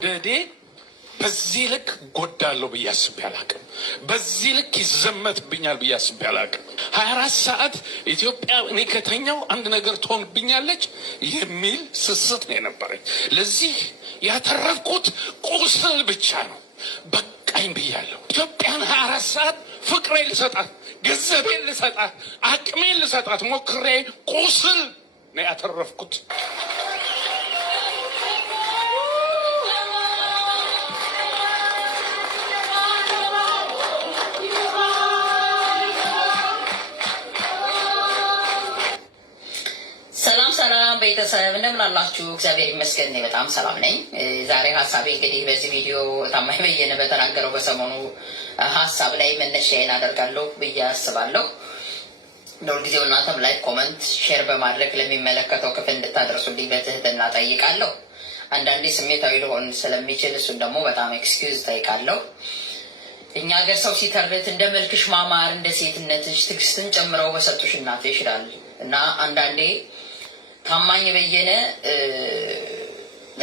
ደዴ በዚህ ልክ ጎዳለው በያስብ ያላቀም በዚህ ልክ ይዘመትብኛል በያስብ ያላቀም 24 ሰዓት ኢትዮጵያ እኔ ከተኛው አንድ ነገር ትሆንብኛለች የሚል ስስት ነው የነበረኝ። ለዚህ ያተረፍኩት ቁስል ብቻ ነው። በቃኝ ብያለሁ። ኢትዮጵያን 24 ሰዓት ፍቅሬን ልሰጣት፣ ገንዘቤን ልሰጣት፣ አቅሜን ልሰጣት ሞክሬ ቁስል ነው ያተረፍኩት። ሰላም ቤተሰብ እንደምን አላችሁ? እግዚአብሔር ይመስገን እኔ በጣም ሰላም ነኝ። ዛሬ ሀሳቤ እንግዲህ በዚህ ቪዲዮ ታማኝ በየነ በተናገረው በሰሞኑ ሀሳብ ላይ መነሻዬን አደርጋለሁ ብዬ አስባለሁ። ለሁልጊዜው እናንተም ላይክ፣ ኮመንት፣ ሼር በማድረግ ለሚመለከተው ክፍል እንድታደርሱልኝ በትህትና ጠይቃለሁ። አንዳንዴ ስሜታዊ ሊሆን ስለሚችል እሱን ደግሞ በጣም ኤክስኪውዝ ጠይቃለሁ። እኛ ሀገር ሰው ሲተርት እንደ መልክሽ ማማር እንደ ሴትነትሽ ትዕግስትን ጨምረው በሰጡሽ እናትሽ ይላል እና አንዳንዴ ታማኝ በየነ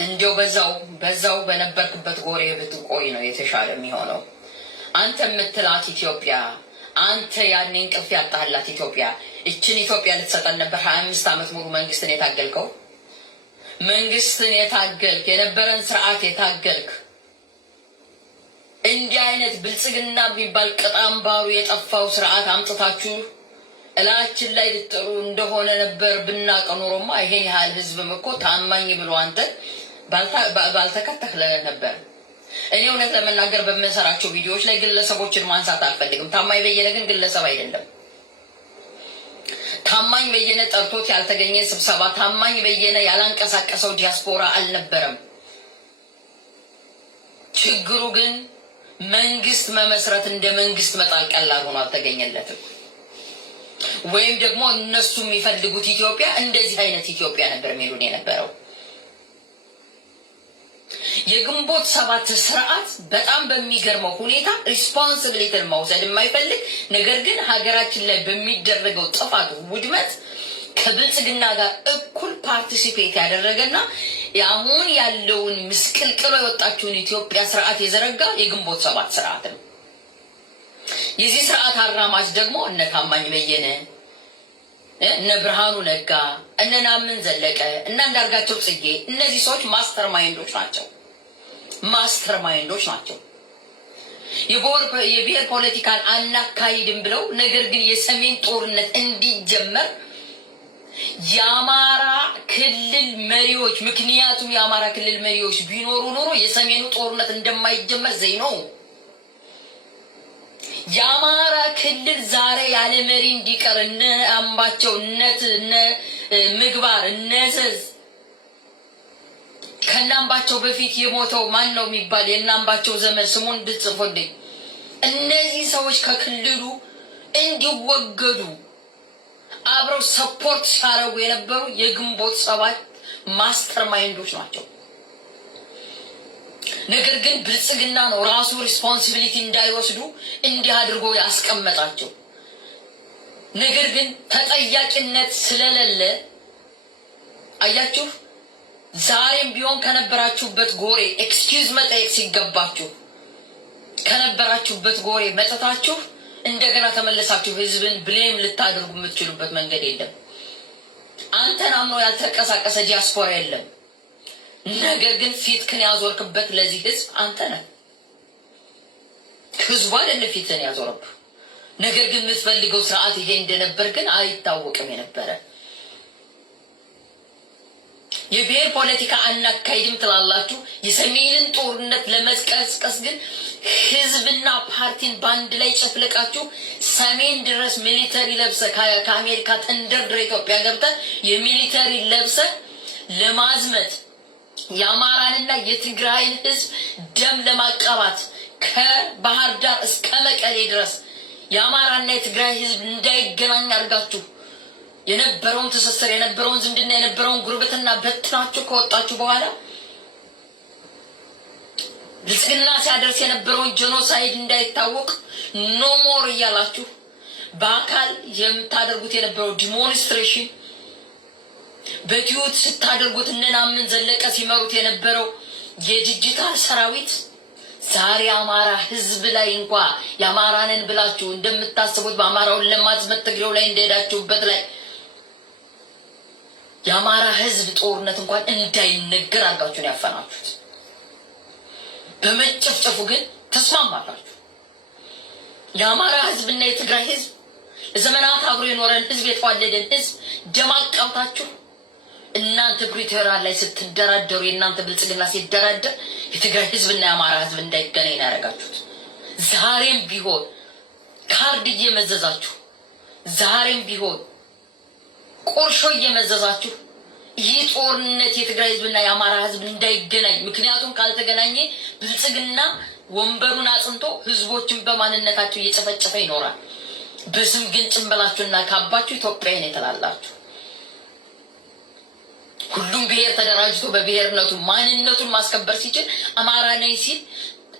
እንዲያው በዛው በነበርክበት ጎሬ ብትቆይ ነው የተሻለ የሚሆነው። አንተ የምትላት ኢትዮጵያ፣ አንተ ያኔ እንቅልፍ ያጣህላት ኢትዮጵያ፣ እችን ኢትዮጵያ ልትሰጠን ነበር 25 ዓመት ሙሉ መንግስትን የታገልከው። መንግስትን የታገልክ የነበረን ስርዓት የታገልክ እንዲህ አይነት ብልጽግና የሚባል ቅጣምባሩ የጠፋው ስርዓት አምጥታችሁ እላችን ላይ ልጥሩ እንደሆነ ነበር ብናቀ ኖሮማ ይሄን ያህል ህዝብም እኮ ታማኝ ብሎ አንተ ባልተከተለ ነበር። እኔ እውነት ለመናገር በምንሰራቸው ቪዲዮዎች ላይ ግለሰቦችን ማንሳት አልፈልግም። ታማኝ በየነ ግን ግለሰብ አይደለም። ታማኝ በየነ ጠርቶት ያልተገኘ ስብሰባ፣ ታማኝ በየነ ያላንቀሳቀሰው ዲያስፖራ አልነበረም። ችግሩ ግን መንግስት መመስረት እንደ መንግስት መጣል ቀላል ሆኖ አልተገኘለትም። ወይም ደግሞ እነሱ የሚፈልጉት ኢትዮጵያ እንደዚህ አይነት ኢትዮጵያ ነበር የሚሉን የነበረው። የግንቦት ሰባት ስርዓት በጣም በሚገርመው ሁኔታ ሪስፖንሲቢሊቲን መውሰድ የማይፈልግ ነገር ግን ሀገራችን ላይ በሚደረገው ጥፋት ውድመት ከብልጽግና ጋር እኩል ፓርቲሲፔት ያደረገና አሁን ያለውን ምስቅልቅሎ የወጣችውን ኢትዮጵያ ስርዓት የዘረጋ የግንቦት ሰባት ስርዓት ነው። የዚህ ስርዓት አራማጅ ደግሞ እነ ታማኝ በየነ፣ እነ ብርሃኑ ነጋ፣ እነ ናምን ዘለቀ፣ እነ አንዳርጋቸው ጽጌ፣ እነዚህ ሰዎች ማስተር ማይንዶች ናቸው። የብሔር ፖለቲካን አናካሂድም ብለው ነገር ግን የሰሜን ጦርነት እንዲጀመር የአማራ ክልል መሪዎች፣ ምክንያቱም የአማራ ክልል መሪዎች ቢኖሩ ኖሮ የሰሜኑ ጦርነት እንደማይጀመር ዘይኖ የአማራ ክልል ዛሬ ያለ መሪ እንዲቀር እነ አምባቸው እነ ምግባር እነዘዝ ከናምባቸው በፊት የሞተው ማን ነው የሚባል የናምባቸው ዘመን ስሙን ብትጽፉልኝ እነዚህ ሰዎች ከክልሉ እንዲወገዱ አብረው ሰፖርት ሲያደርጉ የነበሩ የግንቦት ሰባት ማስተር ማይንዶች ናቸው። ነገር ግን ብልጽግና ነው ራሱ ሪስፖንሲቢሊቲ እንዳይወስዱ እንዲህ አድርጎ ያስቀመጣቸው። ነገር ግን ተጠያቂነት ስለሌለ አያችሁ፣ ዛሬም ቢሆን ከነበራችሁበት ጎሬ ኤክስኪውዝ መጠየቅ ሲገባችሁ ከነበራችሁበት ጎሬ መጠታችሁ እንደገና ተመለሳችሁ ህዝብን ብሌም ልታደርጉ የምትችሉበት መንገድ የለም። አንተን አምኖ ያልተንቀሳቀሰ ዲያስፖራ የለም። ነገር ግን ፊትክን ያዞርክበት ለዚህ ህዝብ አንተ ነህ። ህዝቡ አይደለም ፊትን ያዞርክ። ነገር ግን የምትፈልገው ስርዓት ይሄ እንደነበር ግን አይታወቅም የነበረ። የብሔር ፖለቲካ አናካሂድም ትላላችሁ። የሰሜንን ጦርነት ለመቀስቀስ ግን ህዝብና ፓርቲን ባንድ ላይ ጨፍልቃችሁ ሰሜን ድረስ ሚሊተሪ ለብሰ ከአሜሪካ ተንደርድረ ኢትዮጵያ ገብተ የሚሊተሪ ለብሰ ለማዝመት የአማራንና የትግራይን ህዝብ ደም ለማቀባት ከባህር ዳር እስከ መቀሌ ድረስ የአማራና የትግራይ ህዝብ እንዳይገናኝ አድርጋችሁ የነበረውን ትስስር የነበረውን ዝምድና የነበረውን ጉርብትና በትናችሁ ከወጣችሁ በኋላ ብልጽግና ሲያደርስ የነበረውን ጄኖሳይድ እንዳይታወቅ ኖ ሞር እያላችሁ በአካል የምታደርጉት የነበረው ዲሞንስትሬሽን በቲዩት ስታደርጉት እነ ናምን ዘለቀ ሲመሩት የነበረው የዲጂታል ሰራዊት ዛሬ አማራ ህዝብ ላይ እንኳን የአማራንን ብላችሁ እንደምታስቡት በአማራውን ለማዝመት ትግሬው ላይ እንደሄዳችሁበት ላይ የአማራ ህዝብ ጦርነት እንኳን እንዳይነገር አድርጋችሁ ነው ያፈናችሁት። በመጨፍጨፉ ግን ተስማማላችሁ። የአማራ ህዝብና የትግራይ ህዝብ ለዘመናት አብሮ የኖረን ህዝብ የተዋለደን ህዝብ ደም አቃውታችሁ እናንተ ፕሪቶሪያ ላይ ስትደራደሩ የእናንተ ብልጽግና ሲደራደር የትግራይ ህዝብና የአማራ ህዝብ እንዳይገናኝ ያደረጋችሁት። ዛሬም ቢሆን ካርድ እየመዘዛችሁ ዛሬም ቢሆን ቁርሾ እየመዘዛችሁ ይህ ጦርነት የትግራይ ህዝብና የአማራ ህዝብ እንዳይገናኝ፣ ምክንያቱም ካልተገናኘ ብልጽግና ወንበሩን አጽንቶ ህዝቦችን በማንነታቸው እየጨፈጨፈ ይኖራል። በስም ግን ጭንበላችሁና ካባችሁ ኢትዮጵያዊ ነው ትላላችሁ። ሁሉም ብሔር ተደራጅቶ በብሔርነቱ ማንነቱን ማስከበር ሲችል አማራ ነኝ ሲል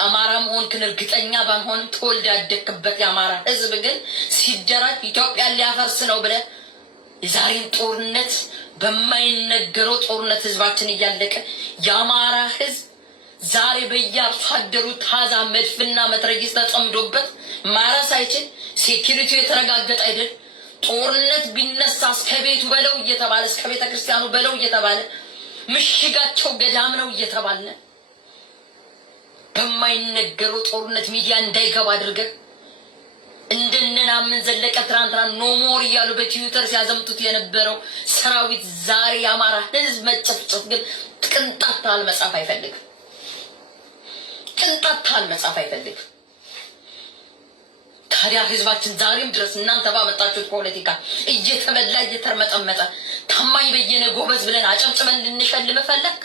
አማራ መሆንክን እርግጠኛ ባንሆንም ተወልደ ያደግክበት የአማራ ህዝብ ግን ሲደራጅ ኢትዮጵያን ሊያፈርስ ነው ብለህ የዛሬን ጦርነት በማይነገረው ጦርነት ህዝባችን እያለቀ የአማራ ህዝብ ዛሬ በየአርሶ አደሩ ታዛ መድፍና መትረጊስ ተጠምዶበት ማረስ አይችል፣ ሴኪሪቲው የተረጋገጠ አይደል። ጦርነት ቢነሳ እስከ ቤቱ በለው እየተባለ እስከ ቤተ ክርስቲያኑ በለው እየተባለ ምሽጋቸው ገዳም ነው እየተባለ በማይነገረው ጦርነት ሚዲያ እንዳይገባ አድርገን እንደነና ምን ዘለቀ ትናንትና ኖሞር እያሉ በትዊተር ሲያዘምቱት የነበረው ሰራዊት ዛሬ የአማራ ህዝብ መጨፍጨፍ ግን ቅንጣት ታህል መጻፍ አይፈልግም። ቅንጣት ታህል መጻፍ አይፈልግም። ታዲያ ህዝባችን ዛሬም ድረስ እናንተ ባመጣችሁት ፖለቲካ እየተበላ እየተርመጠመጠ ታማኝ በየነ ጎበዝ ብለን አጨብጭበን እንድንሸልም ፈለግ?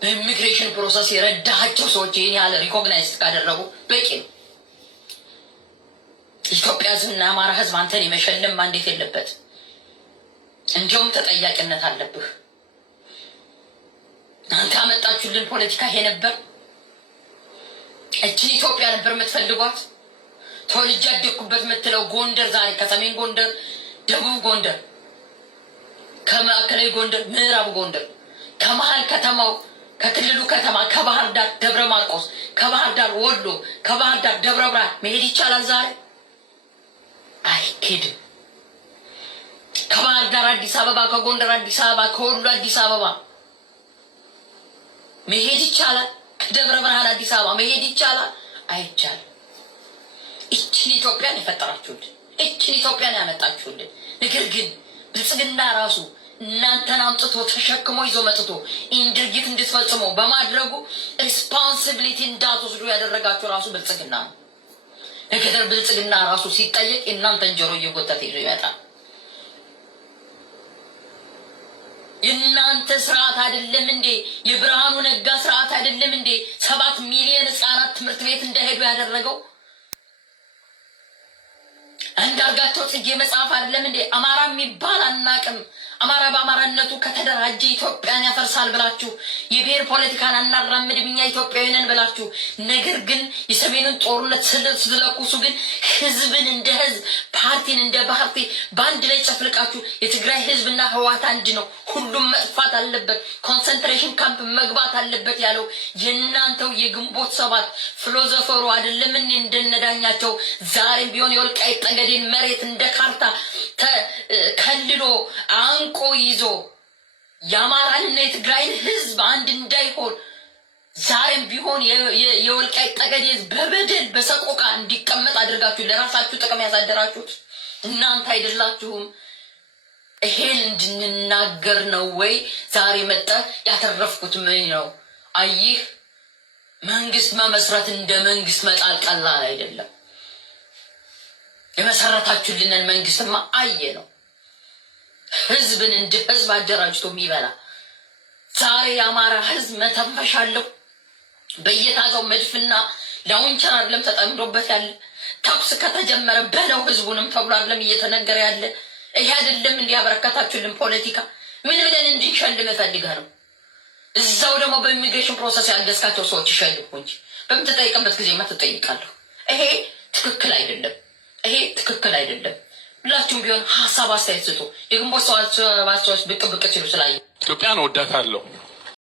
በኢሚግሬሽን ፕሮሰስ የረዳሃቸው ሰዎች ይህን ያህል ሪኮግናይዝ ካደረጉ በቂ ነው። ኢትዮጵያ ህዝብና አማራ ህዝብ አንተን የመሸለም ማንዴት የለበት፣ እንዲሁም ተጠያቂነት አለብህ። አንተ አመጣችሁልን ፖለቲካ ይሄ ነበር? እቺ ኢትዮጵያ ነበር የምትፈልጓት? ተወልጄ ያደግኩበት የምትለው ጎንደር ዛሬ ከሰሜን ጎንደር፣ ደቡብ ጎንደር፣ ከማዕከላዊ ጎንደር፣ ምዕራብ ጎንደር፣ ከመሀል ከተማው ከክልሉ ከተማ ከባህር ዳር ደብረ ማርቆስ፣ ከባህር ዳር ወሎ፣ ከባህር ዳር ደብረ ብርሃን መሄድ ይቻላል ዛሬ? አይኬድም። ከባህር ዳር አዲስ አበባ፣ ከጎንደር አዲስ አበባ፣ ከወሎ አዲስ አበባ መሄድ ይቻላል? ከደብረ ብርሃን አዲስ አበባ መሄድ ይቻላል? አይቻልም። እችን ኢትዮጵያን የፈጠራችሁልን፣ እችን ኢትዮጵያን ያመጣችሁልን። ነገር ግን ብልጽግና ራሱ እናንተን አምጥቶ ተሸክሞ ይዞ መጥቶ ይህን ድርጊት እንድትፈጽሙ በማድረጉ ሪስፖንሲቢሊቲ እንዳትወስዱ ያደረጋችሁ ራሱ ብልጽግና ነው። ነገር ብልጽግና ራሱ ሲጠየቅ እናንተን ጆሮ እየጎተተ ይዞ ይመጣል። የእናንተ ስርዓት አይደለም እንዴ? የብርሃኑ ነጋ ስርዓት አይደለም እንዴ 7 ሚሊዮን ህጻናት ትምህርት ቤት እንዳይሄዱ ያደረገው? አንዳርጋቸው ጽጌ መጽሐፍ አይደለም እንዴ? አማራ የሚባል አናቅም፣ አማራ በአማራነቱ ከተደራጀ ኢትዮጵያን ያፈርሳል ብላችሁ የብሔር ፖለቲካን አናራምድም እኛ ኢትዮጵያዊ ነን ብላችሁ፣ ነገር ግን የሰሜኑን ጦርነት ስትለኩሱ ግን ህዝብን እንደ ህዝብ ፓርቲን እንደ ፓርቲ በአንድ ላይ ጨፍልቃችሁ የትግራይ ህዝብና ህዋት አንድ ነው፣ ሁሉም መጥፋት አለበት፣ ኮንሰንትሬሽን ካምፕ መግባት አለበት ያለው የእናንተው የግንቦት ሰባት ፊሎዞፈሩ አይደለም እንዴ? እንደነዳኛቸው ዛሬም ቢሆን የወልቃይት ጠገዴን መሬት እንደ ካርታ ከልሎ አንቆ ይዞ የአማራንና የትግራይን ህዝብ አንድ እንዳይሆን ዛሬም ቢሆን የወልቃይት ጠገዴ በበደል በሰቆቃ እንዲቀመጥ አድርጋችሁ ለራሳችሁ ጥቅም ያሳደራችሁት እናንተ አይደላችሁም? ይሄን እንድንናገር ነው ወይ ዛሬ መጣ? ያተረፍኩት ምን ነው? አይህ መንግስት መመስረት እንደ መንግስት መጣል ቀላል አይደለም። የመሰረታችሁልንን መንግስትማ አየ ነው ህዝብን እንደ ህዝብ አደራጅቶ የሚበላ። ዛሬ የአማራ ህዝብ መተንፈሻለሁ በየታዛው መድፍና ላውንቸር አይደለም ተጠምዶበት ያለ። ተኩስ ከተጀመረ በለው ህዝቡንም ተብሎ አይደለም እየተነገረ ያለ። ይሄ አይደለም እንዲያበረከታችሁልን ፖለቲካ ምን ብለን እንድንሸልም ፈልገህ ነው? እዛው ደግሞ በኢሚግሬሽን ፕሮሰስ ያገዝካቸው ሰዎች ይሸልሙ እንጂ በምትጠይቅበት ጊዜ ትጠይቃለሁ። ይሄ ትክክል አይደለም፣ ይሄ ትክክል አይደለም። ሁላችሁም ቢሆን ሀሳብ አስተያየት ስጡ። የግንቦት ሰባት ሰዎች ብቅ ብቅ ሲሉ ስላየ ኢትዮጵያን ወዳታለሁ።